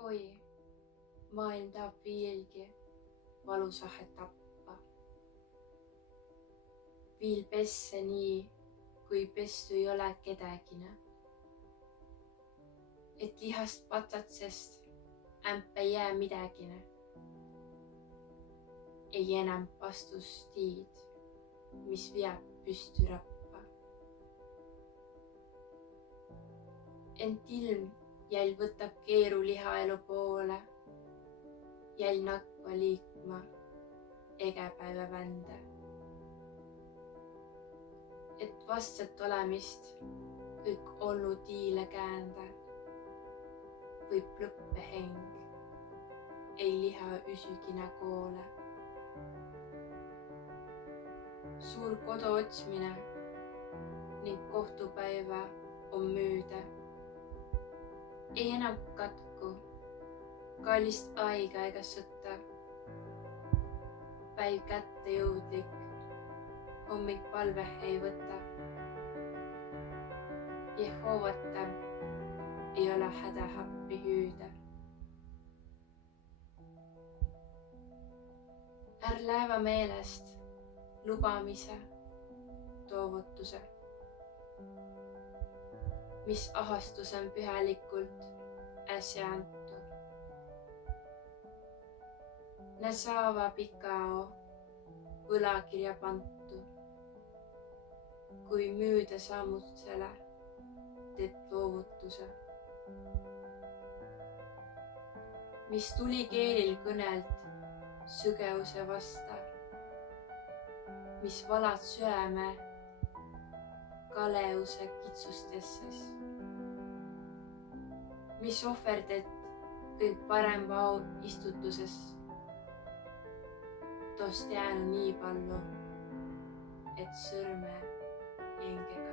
Oi, maailm tahab veelgi valusahe tappa. Viil pesse nii, kui pestu ei ole kedagine. Et lihast patsatsest ämp ei jää midagine. Ei enam pastustiid, mis veab püstü rappa. Ent ilm jäl võtab keeru lihaelu poole, jäl nakva liikma egepäeva vände. Et vastsat olemist kõik olnu tiile käända, võib lõppe heng, ei liha üsügine koole. Suur kodu otsmine ning kohtupäeva on müüda. Ei enam katku, kallist aiga ega sõtta. Päiv kätte jõudlik, hommik palve ei võta. Jehoovata ei ole hädahappi hüüda. Är läeva meelest lubamise, toovutuse, mis ahastus on pühalikult äsja antud. Ne saava pikao võlakirja pantu, kui müüda sammutsele teed loovutuse. Mis tuli keelil kõnelt sügevuse vasta, mis valad süäme kaleuse kitsustesses, mis ohverdet kõik parem vau istutuses, toost jäänu nii palju, et sõrme hingega.